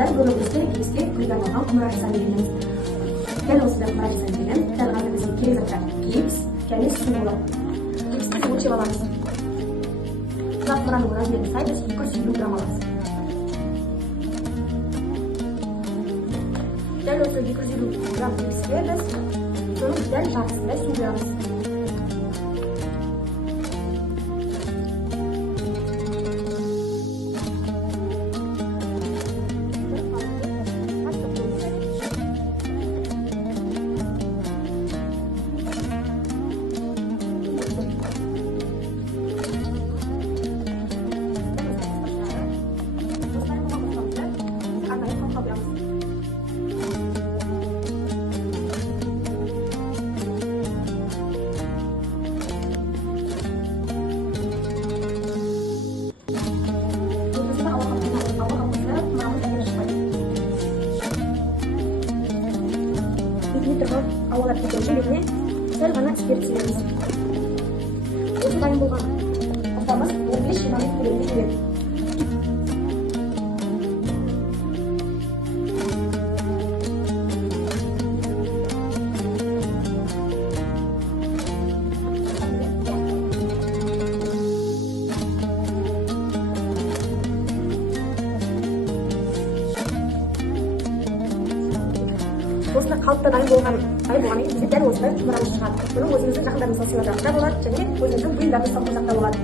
дәл бөлігімізге кеске гүлге арналған құмыра жасап үйренеміз. Дәл осындай құмыра жасап үйренеміз. Дәл қазір бізге керек заттар гипс және су болады. Гипсті өлшеп аламыз. Құлақ құмыраның размеріне сай біз 200 грамм аламыз. Дәл осы 250 грамм гипске біз соның дәл жартысындай су құямыз. Ауалар кеткен бетіне сәл ғана спирт себеміз. Осы дайын болған астамыз 15-20 минут көлемінде жүреді. Осында қалыпта дайын болғаннан кейін бізде дәл осындай құмырамыз шығады. Бұны өзіміздің жақындарымызға сыйлап жатса болады және өзіміздің бұйымдарымызды сақтап болады.